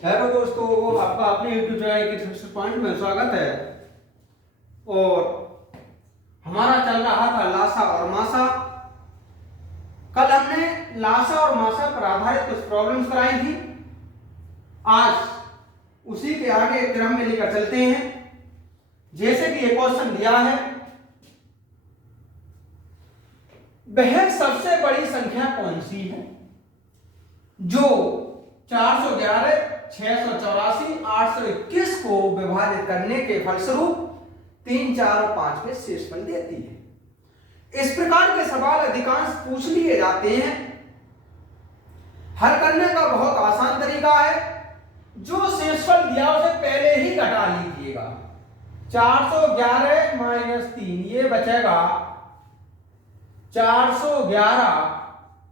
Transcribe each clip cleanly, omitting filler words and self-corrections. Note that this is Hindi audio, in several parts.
हेलो दोस्तों, आपका अपने यूट्यूब चैनल के सक्सेस पॉइंट में स्वागत है। और हमारा चल रहा था लासा और मासा। कल हमने लासा और मासा पर आधारित कुछ प्रॉब्लम्स कराई थी। आज उसी के आगे क्रम में लेकर चलते हैं। जैसे कि एक क्वेश्चन दिया है, वह सबसे बड़ी संख्या कौन सी है जो 411, 684, 821 को विभाजित करने के फलस्वरूप 3, 4 और 5 के शेषफल देती है। इस प्रकार के सवाल अधिकांश पूछ लिए जाते हैं। हल करने का बहुत आसान तरीका है, जो शेषफल दिया उसे पहले ही घटा लीजिएगा। 411 माइनस 3 ये बचेगा 411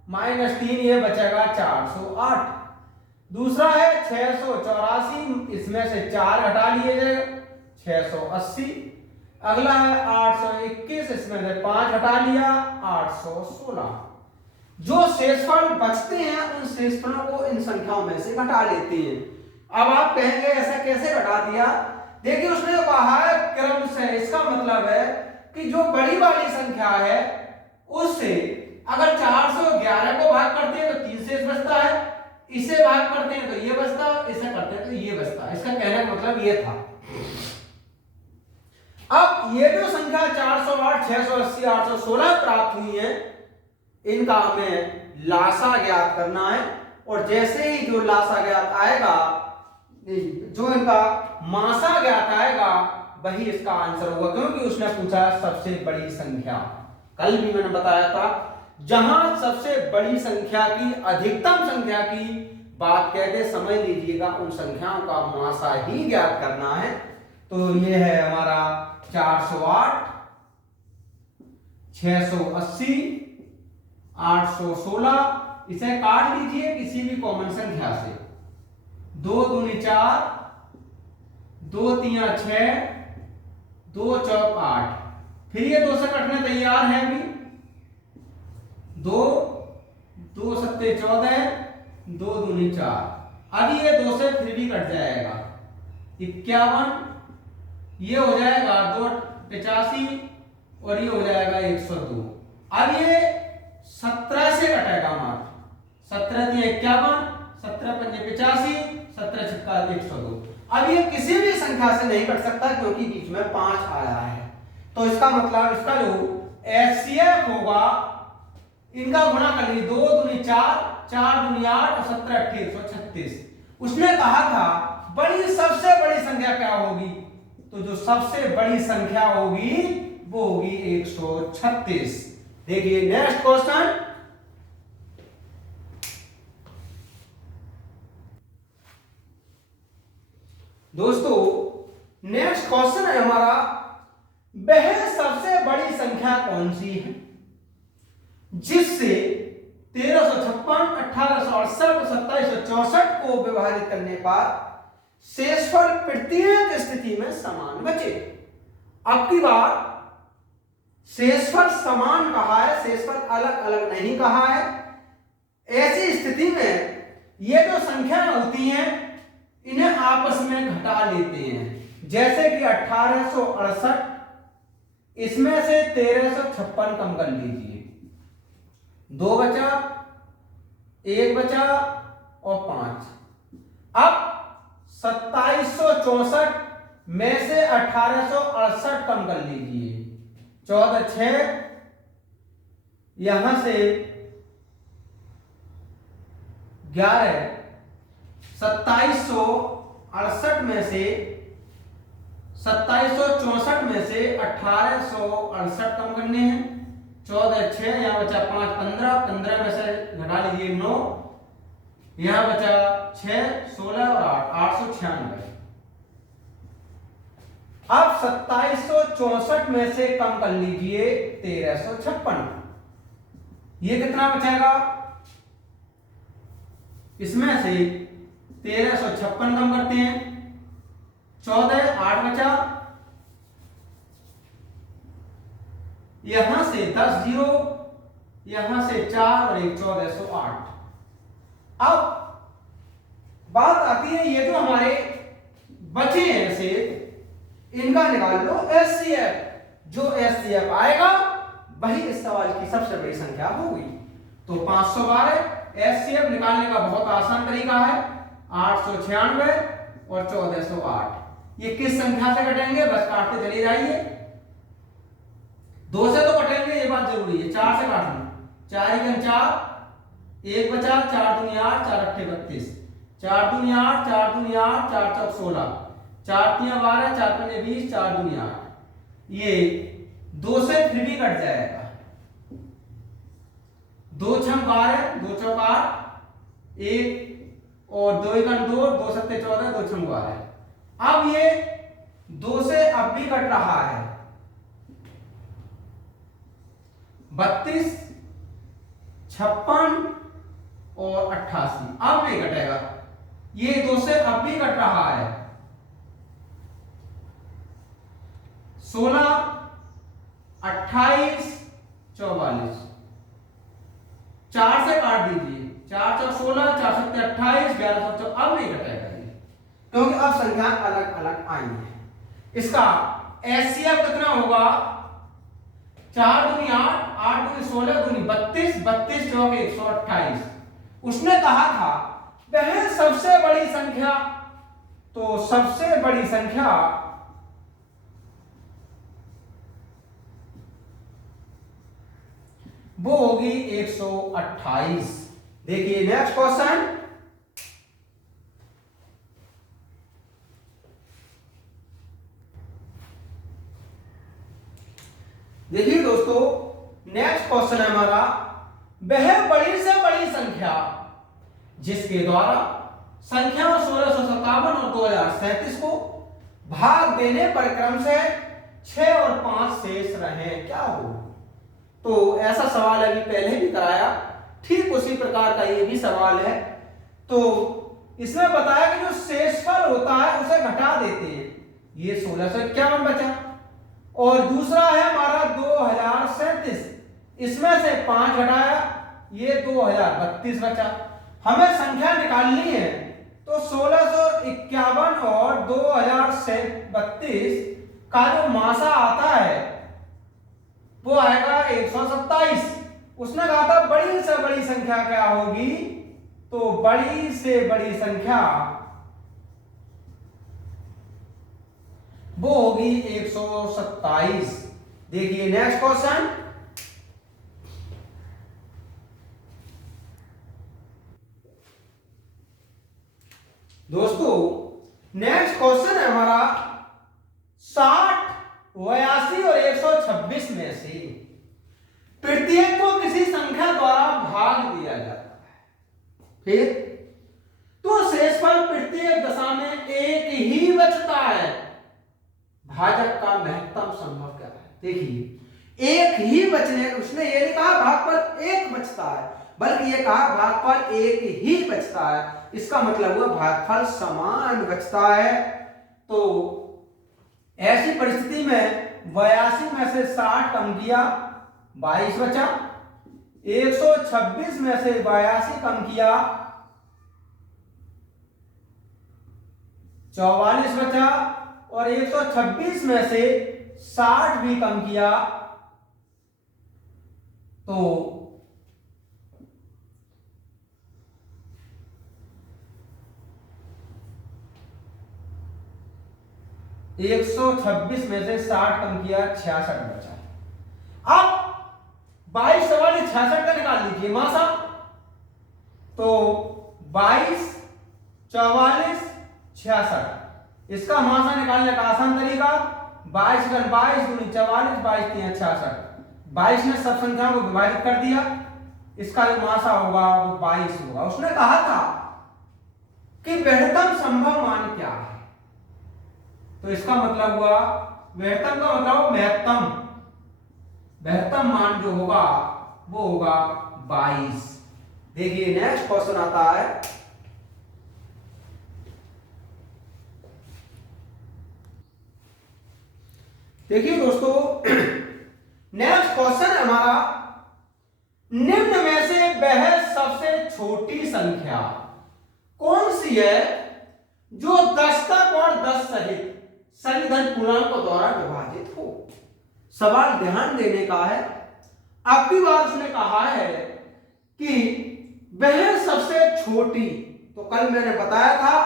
माइनस 3 ये बचेगा 408। दूसरा है 684, इसमें से 4 घटा लिए जाएगा 680। अगला है 821, इसमें से 5 घटा लिया 816। जो शेषफल बचते हैं उन शेषफलों को इन संख्याओं में से घटा लेते हैं। अब आप कहेंगे ऐसा कैसे घटा दिया? देखिए, उसने जो कहा है क्रम से, इसका मतलब है कि जो बड़ी वाली संख्या है उससे अगर 411 को भाग करते हैं तो 3 शेष बचता है, इसे भाग करते हैं तो ये बचता है, इसे करते हैं तो ये बचता है। इसका कहने का मतलब ये था। अब ये जो संख्या 408, 680, 816 प्राप्त हुई है, इनका हमें लासा ज्ञात करना है। और जैसे ही जो लासा ज्ञात आएगा, जो इनका मासा ज्ञात आएगा, वही इसका आंसर होगा, क्योंकि उसने पूछा सबसे बड़ी संख्या। कल भी मैंने बताया था, जहां सबसे बड़ी संख्या की, अधिकतम संख्या की बात कहते समझ लीजिएगा उन संख्याओं का मासा ही ज्ञात करना है। तो ये है हमारा 408, 680, 816। इसे काट लीजिए किसी भी कॉमन संख्या से। 2 दूनी 4, 2 तीन 6, 2 चौक 8। फिर ये 2 से कटने तैयार है अभी। 2 2 सत्ते 14, 2 दूनी 4। अब ये 2 से फिर भी कट जाएगा 51। ये हो जाएगा 2 85 और ये हो जाएगा 102। अब ये 17 से कटेगा मात्र। 17 3 51, 17 5 85, 17 छक्का 102। अब ये किसी भी संख्या से नहीं कट सकता, क्योंकि बीच में 5 आया है। तो इसका मतलब इसका जो एचसीएफ होगा, इनका गुणा कर लीजिए। 2 दूनी 4, 4 दूनी 8 और 17 8 136। उसने कहा था बड़ी सबसे बड़ी संख्या क्या होगी, तो जो सबसे बड़ी संख्या होगी वो होगी 136। देखिए नेक्स्ट क्वेश्चन। दोस्तों, नेक्स्ट क्वेश्चन है हमारा, वह सबसे बड़ी संख्या कौन सी है जिससे 1356, 1868 और 2764 को विभाजित करने पर शेषफल प्रत्येक स्थिति में समान बचे। अब की बार शेषफल समान कहा है, शेषफल अलग अलग नहीं कहा है। ऐसी स्थिति में ये जो संख्या होती हैं इन्हें आपस में घटा लेते हैं। जैसे कि 1868, इसमें से 1356 कम कर लीजिए। 2 बचा, 1 बचा और 5। अब 2764 में से 1868 कम कर लीजिए। 14 6, यहां से 11। 2768 में से 2764 में से 1868 कम करने हैं। 14 6, यहां बचा 5 15, 15 में से घटा लीजिए 9, यहां बचा 6 16 और 8 896। अब 2764 में से कम कर लीजिए 1356। ये कितना बचेगा? इसमें से 1356 कम करते हैं। 14 8 बचा, यहां से 10 0, यहां से 4 और 1 1408। अब बात आती है ये जो हमारे बचे हैं से इनका निकाल लो एचसीएफ। जो एचसीएफ आएगा वही इस सवाल की सबसे बड़ी संख्या होगी। तो 512 एचसीएफ निकालने का बहुत आसान तरीका है, 896 और 1408। ये किस संख्या से कटेंगे, बस काटते चले जाइए। 2 से तो कटेंगे, ये बात जरूरी है। 4 से काट लो, 4 1 4, 1 बचा, 4 दूनी 8, 4 अट्ठे 32, 4 दूनी 8, 4 दूनी 8, 4 चौक 16, 4 तिया 12, 4 पंजे 20, 4 दूनी 8। ये 2 से फिर भी कट जाएगा। 2 छम 12, 2 चौक 8, 1 और 2 1 2, 2 सत्ते 14, 2 छम 12। अब ये 2 से अब भी कट रहा है, 32, 56 और 88। अब नहीं कटेगा, ये 2 से अब भी कट रहा है, 16, 28, 44। 4 से काट दीजिए, 4 चौक 16, 4 सत्ते 28, 11 सौ। अब नहीं कटेगा ये, क्योंकि अब संख्या अलग अलग आई है। इसका एचसीएफ कितना होगा, 4 दूनी 8, 8 दूनी 16, दूनी 32, 32 चौक 128। उसने कहा था वह सबसे बड़ी संख्या, तो सबसे बड़ी संख्या वो होगी 128। देखिए नेक्स्ट क्वेश्चन, देखिए दोस्तों नेक्स्ट क्वेश्चन है हमारा, वह बड़ी से बड़ी संख्या जिसके द्वारा संख्या 1657 और 2037 को भाग देने पर क्रम से 6 और 5 शेष रहे, क्या हो। तो ऐसा सवाल अभी पहले भी कराया, ठीक उसी प्रकार का ये भी सवाल है। तो इसमें बताया कि जो शेषफल होता है उसे घटा देते हैं, ये 1651 बचा, और दूसरा है हमारा 2037, इसमें से 5 घटाया, ये 2032 बचा। हमें संख्या निकालनी है, तो 1651 और 2032 का जो मासा आता है वो आएगा 127। उसने कहा था बड़ी से बड़ी संख्या क्या होगी, तो बड़ी से बड़ी संख्या वो होगी 127। देखिए नेक्स्ट क्वेश्चन, दोस्तों नेक्स्ट क्वेश्चन है हमारा 60, 82 और 126 में से प्रत्येक को किसी संख्या द्वारा भाग दिया जाता है, फिर तो शेषफल प्रत्येक दशा में एक ही बचता है, भाजक का महत्तम संभव क्या है। देखिए एक ही बचने, उसने ये नहीं कहा भागफल एक बचता है, बल्कि ये कहा भागफल एक ही बचता है। इसका मतलब हुआ भागफल समान बचता है। तो ऐसी परिस्थिति में 82 में से 60 कम किया, 22 बचा, 126 में से 82 कम किया, 44 बचा, और 126 में से 60 भी कम किया तो 126 में से 60 कम किया, 66 बचा। अब 22 सवाल 66 का निकाल लीजिए मासा, तो 22, 44, 66, इसका मासा निकालने का आसान तरीका, 22 गण 22 दूनी 44, 22 3 66। 22 ने सब संख्याओं को विभाजित कर दिया, इसका जो मासा होगा वो 22 होगा। उसने कहा था कि वृहत्तम संभव मान क्या है, तो इसका मतलब हुआ वृहत्तम का मतलब महत्तम, महत्तम मान जो होगा वो होगा 22। देखिए नेक्स्ट क्वेश्चन आता है, देखिए दोस्तों नेक्स्ट क्वेश्चन है हमारा, निम्न में से वह सबसे छोटी संख्या कौन सी सी है जो 10 तक और 10 सहित सभी धन पूर्णांकों द्वारा विभाजित हो। सवाल ध्यान देने का है। अब की बार उसने कहा है कि वह सबसे छोटी, तो कल मैंने बताया था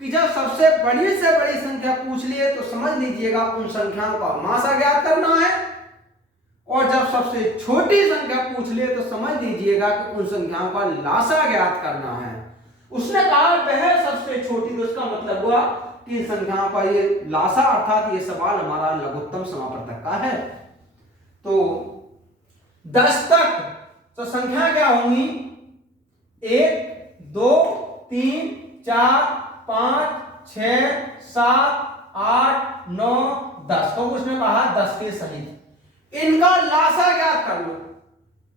कि जब सबसे बड़ी से बड़ी संख्या पूछ लिए तो समझ लीजिएगा उन संख्याओं का मासा ज्ञात करना है, और जब सबसे छोटी संख्या पूछ लिए तो समझ लीजिएगा कि उन संख्याओं का लासा ज्ञात करना है। उसने कहा वह सबसे छोटी, तो इसका मतलब हुआ कि इन संख्याओं का ये लासा, अर्थात ये सवाल हमारा लघुत्तम समापवर्तक का है। तो 10 तक तो संख्या क्या होंगी? 1 2 3 4 5 6 7 8 9 10। तो उसने कहा 10 के सहित इनका लासा ज्ञात कर लो।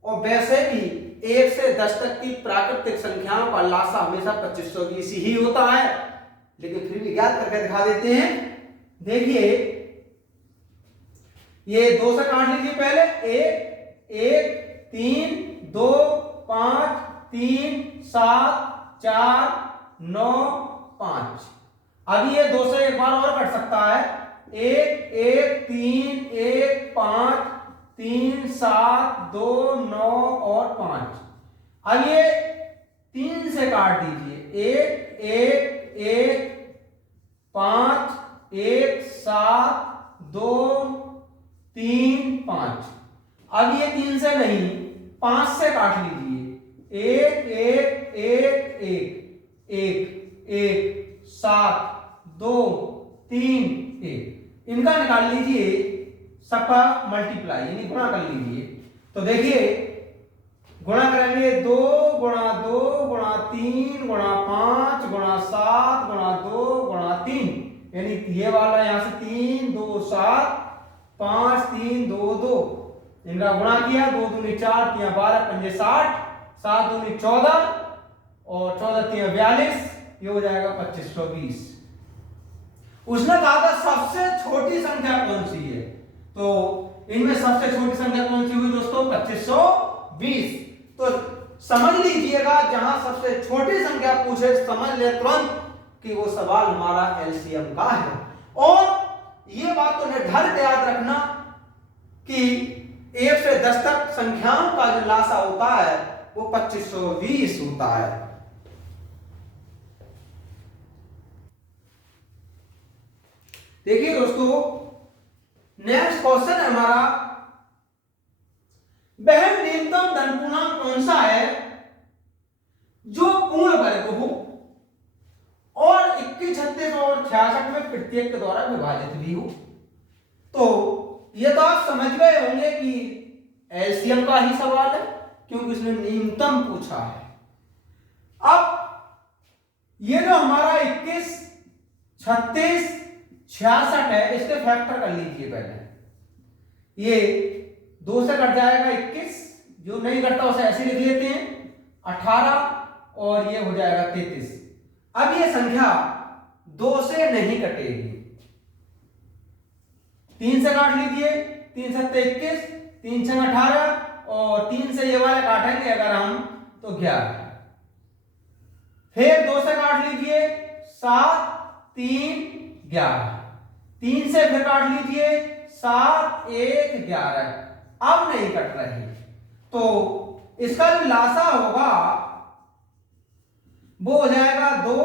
और वैसे भी 1 से 10 तक की प्राकृतिक संख्याओं का लासा हमेशा 2520 ही होता है, लेकिन फिर भी ज्ञात करके दिखा देते हैं। देखिए ये 2 से काट लीजिए पहले। 1 1 3 2 5 3 7 4 9 5। अब ये 2 से एक बार और कट सकता है। 1 1 3 1 5 3 7 2 9 और 5। अब ये 3 से काट दीजिए। 1 1 1 5 1 7 2 3 5। अब ये 3 से नहीं 5 से काट लीजिए। 1 1 1 1 1 1 7 2 3 1। इनका निकाल लीजिए, सबका मल्टीप्लाई यानी गुणा कर लीजिए। तो देखिए गुणा करेंगे 2 गुणा 2 गुणा 3 गुणा 5 गुणा 7 गुणा 2 गुणा 3, यानी ये वाला यहां से 3 2 7 5 3 2 2। इनका गुणा किया, 2 दूनी 4 3 12 5 60 7 दूनी 14 और 14 3 42, ये हो जाएगा 2520। उसने कहा था सबसे छोटी संख्या कौन सी है, तो इनमें सबसे छोटी संख्या कौन सी हुई दोस्तों? 2520। तो समझ लीजिएगा जहां सबसे छोटी संख्या पूछे समझ ले तुरंत कि वो सवाल हमारा एलसीएम का है। और ये बात तो निर्धारित याद रखना कि 1 से 10 तक संख्याओं का जो लासा होता है वो 2520 होता है। देखिए दोस्तों नेक्स्ट क्वेश्चन है हमारा, वह न्यूनतम धन पूर्णांक कौन सा है जो पूर्ण वर्ग हो और 21 36 और 66 में प्रत्येक के द्वारा विभाजित भी हो। तो ये तो आप समझ गए होंगे कि एलसीएम का ही सवाल है, क्योंकि उसने न्यूनतम पूछा है। अब ये जो हमारा 21 36 66 है, इसके फैक्टर कर लीजिए पहले। ये 2 से कट जाएगा 21, जो नहीं कटता उसे ऐसे लिख लेते हैं 18, और ये हो जाएगा 33। अब ये संख्या 2 से नहीं कटेगी, 3 से काट लीजिए। 3 से 21, 3 से 18 और 3 से ये वाला काटेंगे अगर हम तो 11। फिर 2 से काट लीजिए 7 3 11। 3 से फिर काट लीजिए 7 1 11। अब नहीं कट रही, तो इसका जो लासा होगा वो हो जाएगा 2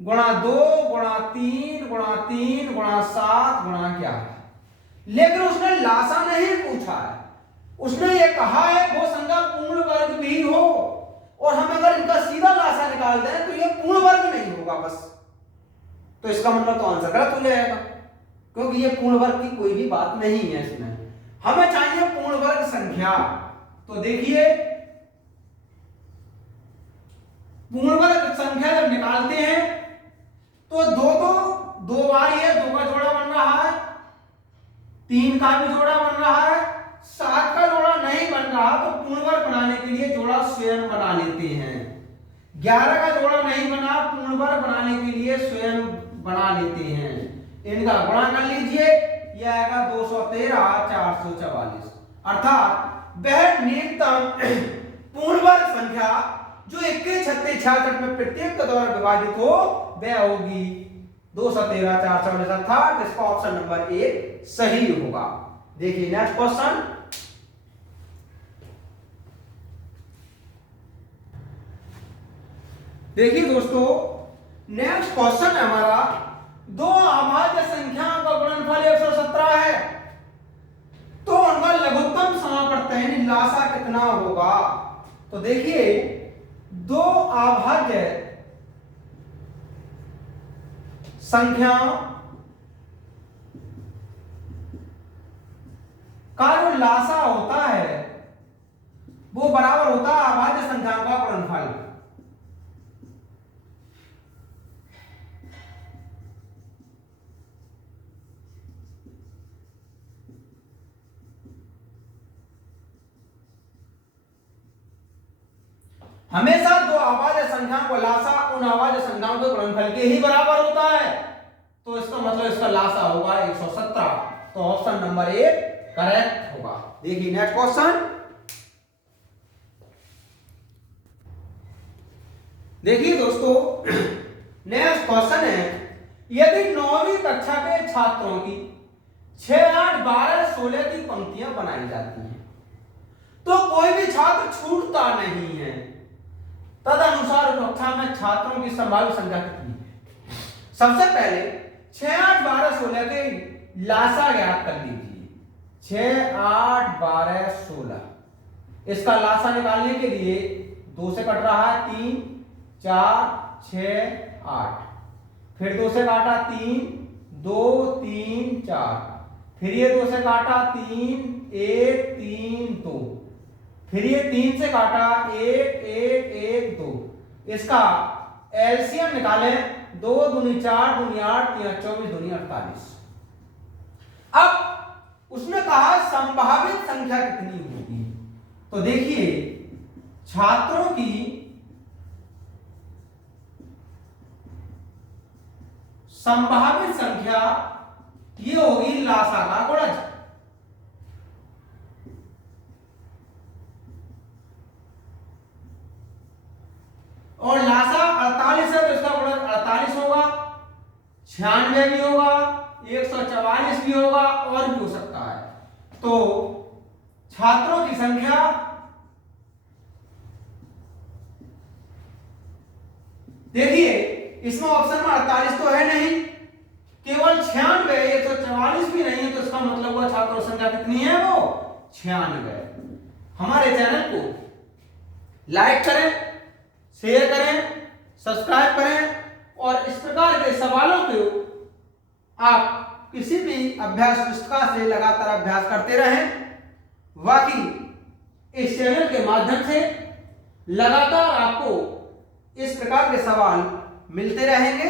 गुणा 2 गुणा 3 गुणा 3 गुणा 7 गुणा 11। लेकिन उसने लासा नहीं पूछा है, उसने ये कहा है वो संख्या पूर्ण वर्ग भी हो, और हम अगर इनका सीधा लासा निकाल दें तो ये पूर्ण वर्ग नहीं होगा बस। तो इसका मतलब तो आंसर गलत हो जाएगा, क्योंकि ये पूर्ण वर्ग की कोई भी बात नहीं है इसमें। हमें चाहिए पूर्ण वर्ग संख्या। तो देखिए पूर्ण वर्ग संख्या जब निकालते हैं तो 2 बार ये 2 का जोड़ा बन रहा है, 3 का भी जोड़ा बन रहा है, 7 का जोड़ा नहीं बन रहा, तो पूर्ण वर्ग बनाने के लिए जोड़ा स्वयं बना लेते हैं। 11 का जोड़ा नहीं बना, पूर्ण वर्ग बनाने के लिए स्वयं बना लेते हैं। इनका गुणा कर लीजिए, यह आएगा 213 444। अर्थात वह न्यूनतम पूर्ण वर्ग संख्या जो 21, 36, 66 में प्रत्येक के द्वारा विभाजित हो वह होगी 213, 440, अर्थात इसका ऑप्शन नंबर ए सही होगा। देखिए नेक्स्ट क्वेश्चन, देखिए दोस्तों नेक्स्ट क्वेश्चन है हमारा, दो अभाज्य संख्याओं का गुणनफल 117 है, तो उनका लघुत्तम समापवर्त यानी लासा कितना होगा। तो देखिए दो अभाज्य संख्याओं का जो लासा होता है वो बराबर होता है अभाज्य संख्याओं का गुणनफल। हमेशा दो अभाज्य संख्याओं को लासा उन अभाज्य संख्याओं के गुणनफल के ही बराबर होता है, तो इसका मतलब इसका लासा होगा 117, तो ऑप्शन नंबर ए करेक्ट होगा। देखिए नेक्स्ट क्वेश्चन, देखिए दोस्तों नेक्स्ट क्वेश्चन है, यदि 9वीं कक्षा के छात्रों की 6, 8, 12, 16 की पंक्तियां बनाई जाती हैं तो कोई भी छात्र छूटता नहीं है, तदनुसार कक्षा में छात्रों की संभावित संख्या कितनी है। सबसे पहले 6, 8, 12, 16 के लासा ज्ञात कर लीजिए। 6, 8, 12, 16, इसका लासा निकालने के लिए 2 से कट रहा है 3, 4, 6, 8, फिर 2 से काटा 3, 2, 3, 4, फिर ये 2 से काटा 3, 1, 3, 2, फिर ये 3 से काटा 1, 1, 1, 2, इसका एलसीएम निकालें 2 दूनी 4 दूनी 8 3 24 दूनी 48। अब उसने कहा संभावित संख्या कितनी होगी, तो देखिए छात्रों की संभावित संख्या ये होगी लासा का गुणज, और लासा 48 है तो इसका गुणज 48 होगा, 96 भी होगा, 144 भी होगा और भी हो सकता है। तो छात्रों की संख्या देखिए इसमें ऑप्शन में 48 तो है नहीं, केवल 96, 144 भी नहीं है, तो इसका मतलब हुआ छात्रों की संख्या कितनी है, वो 96। हमारे चैनल को लाइक करें, शेयर करें, सब्सक्राइब करें और इस प्रकार के सवालों को आप किसी भी अभ्यास पुस्तिका से लगातार अभ्यास करते रहें। बाकी इस चैनल के माध्यम से लगातार आपको इस प्रकार के सवाल मिलते रहेंगे।